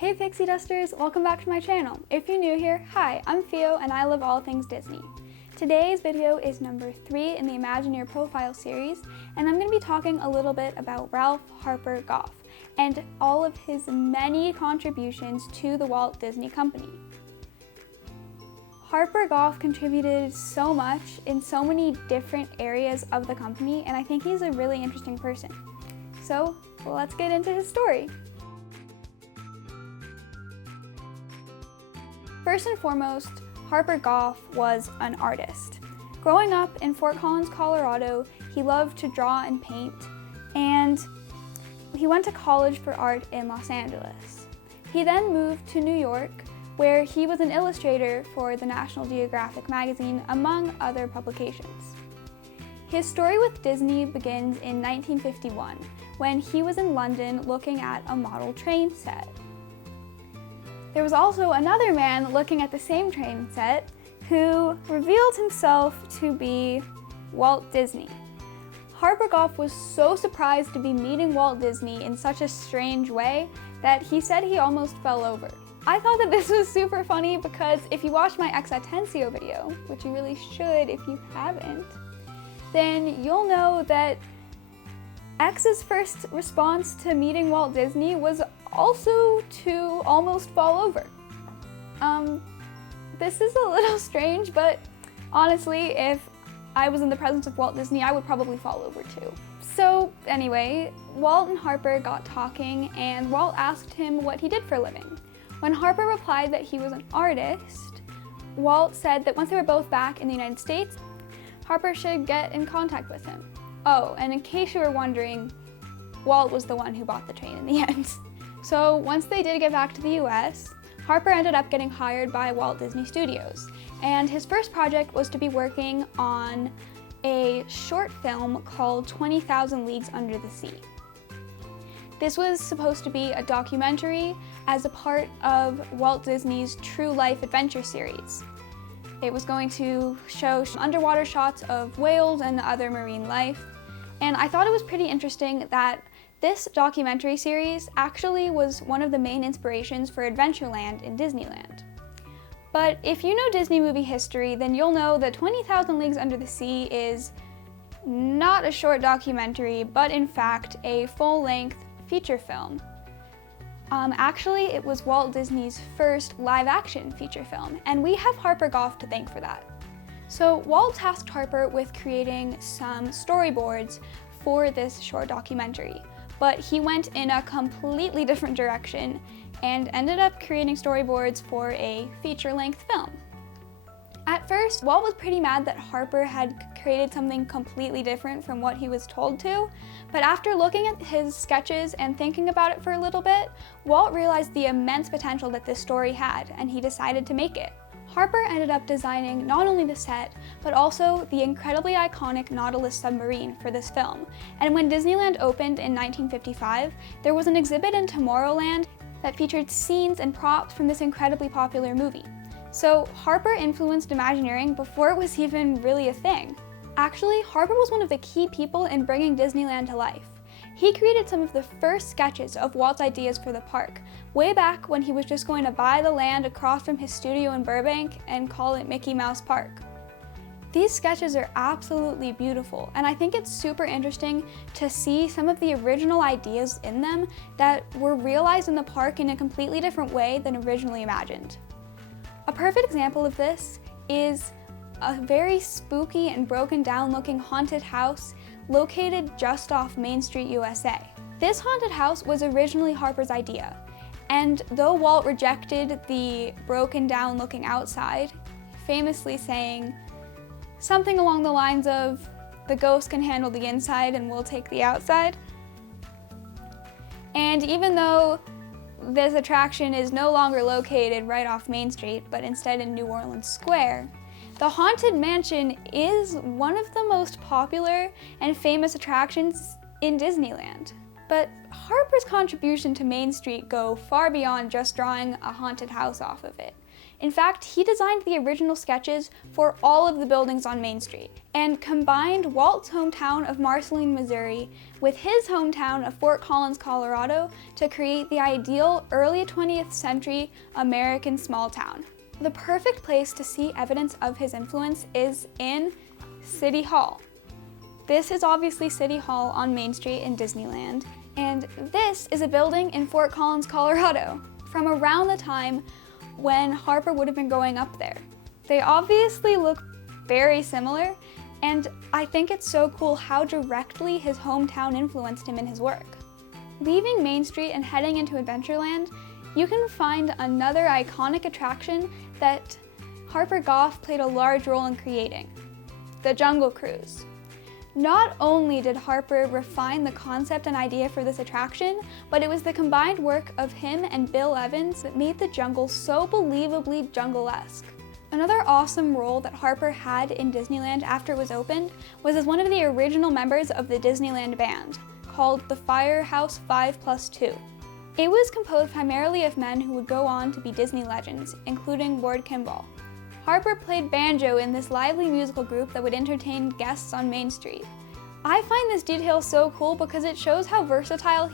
Hey Pixie Dusters, welcome back to my channel. If you're new here, hi, I'm Fio and I love all things Disney. Today's video is number 3 in the Imagineer Profile series, and I'm going to be talking a little bit about Ralph Harper Goff and all of his many contributions to the Walt Disney Company. Harper Goff contributed so much in so many different areas of the company, and I think he's a really interesting person. So let's get into his story. First and foremost, Harper Goff was an artist. Growing up in Fort Collins, Colorado, he loved to draw and paint, and he went to college for art in Los Angeles. He then moved to New York, where he was an illustrator for the National Geographic magazine, among other publications. His story with Disney begins in 1951, when he was in London looking at a model train set. There was also another man looking at the same train set who revealed himself to be Walt Disney. Harper Goff was so surprised to be meeting Walt Disney in such a strange way that he said he almost fell over. I thought that this was super funny because if you watch my Ex Atencio video, which you really should if you haven't, then you'll know that X's first response to meeting Walt Disney was also to almost fall over. This is a little strange, but honestly, if I was in the presence of Walt Disney, I would probably fall over too. So anyway, Walt and Harper got talking, and Walt asked him what he did for a living. When Harper replied that he was an artist, Walt said that once they were both back in the United States, Harper should get in contact with him. Oh, and in case you were wondering, Walt was the one who bought the train in the end. So once they did get back to the US, Harper ended up getting hired by Walt Disney Studios, and his first project was to be working on a short film called 20,000 Leagues Under the Sea. This was supposed to be a documentary as a part of Walt Disney's True Life Adventure series. It was going to show underwater shots of whales and other marine life, and I thought it was pretty interesting that this documentary series actually was one of the main inspirations for Adventureland in Disneyland. But if you know Disney movie history, then you'll know that 20,000 Leagues Under the Sea is not a short documentary, but in fact a full-length feature film. Actually, it was Walt Disney's first live-action feature film, and we have Harper Goff to thank for that. So Walt tasked Harper with creating some storyboards for this short documentary, but he went in a completely different direction and ended up creating storyboards for a feature-length film. At first, Walt was pretty mad that Harper had created something completely different from what he was told to, but after looking at his sketches and thinking about it for a little bit, Walt realized the immense potential that this story had, and he decided to make it. Harper ended up designing not only the set, but also the incredibly iconic Nautilus submarine for this film. And when Disneyland opened in 1955, there was an exhibit in Tomorrowland that featured scenes and props from this incredibly popular movie. So Harper influenced Imagineering before it was even really a thing. Actually, Harper was one of the key people in bringing Disneyland to life. He created some of the first sketches of Walt's ideas for the park, way back when he was just going to buy the land across from his studio in Burbank and call it Mickey Mouse Park. These sketches are absolutely beautiful, and I think it's super interesting to see some of the original ideas in them that were realized in the park in a completely different way than originally imagined. A perfect example of this is a very spooky and broken down looking haunted house located just off Main Street, USA. This haunted house was originally Harper's idea, and though Walt rejected the broken down looking outside, famously saying something along the lines of, "The ghost can handle the inside and we'll take the outside." And even though this attraction is no longer located right off Main Street, but instead in New Orleans Square, the Haunted Mansion is one of the most popular and famous attractions in Disneyland. But Harper's contribution to Main Street go far beyond just drawing a haunted house off of it. In fact, he designed the original sketches for all of the buildings on Main Street and combined Walt's hometown of Marceline, Missouri with his hometown of Fort Collins, Colorado to create the ideal early 20th century American small town. The perfect place to see evidence of his influence is in City Hall. This is obviously City Hall on Main Street in Disneyland, and this is a building in Fort Collins, Colorado, from around the time when Harper would have been growing up there. They obviously look very similar, and I think it's so cool how directly his hometown influenced him in his work. Leaving Main Street and heading into Adventureland, you can find another iconic attraction that Harper Goff played a large role in creating, the Jungle Cruise. Not only did Harper refine the concept and idea for this attraction, but it was the combined work of him and Bill Evans that made the jungle so believably jungle-esque. Another awesome role that Harper had in Disneyland after it was opened was as one of the original members of the Disneyland band, called the Firehouse 5+2. It was composed primarily of men who would go on to be Disney legends, including Lord Kimball. Harper played banjo in this lively musical group that would entertain guests on Main Street. I find this detail so cool because it shows how versatile he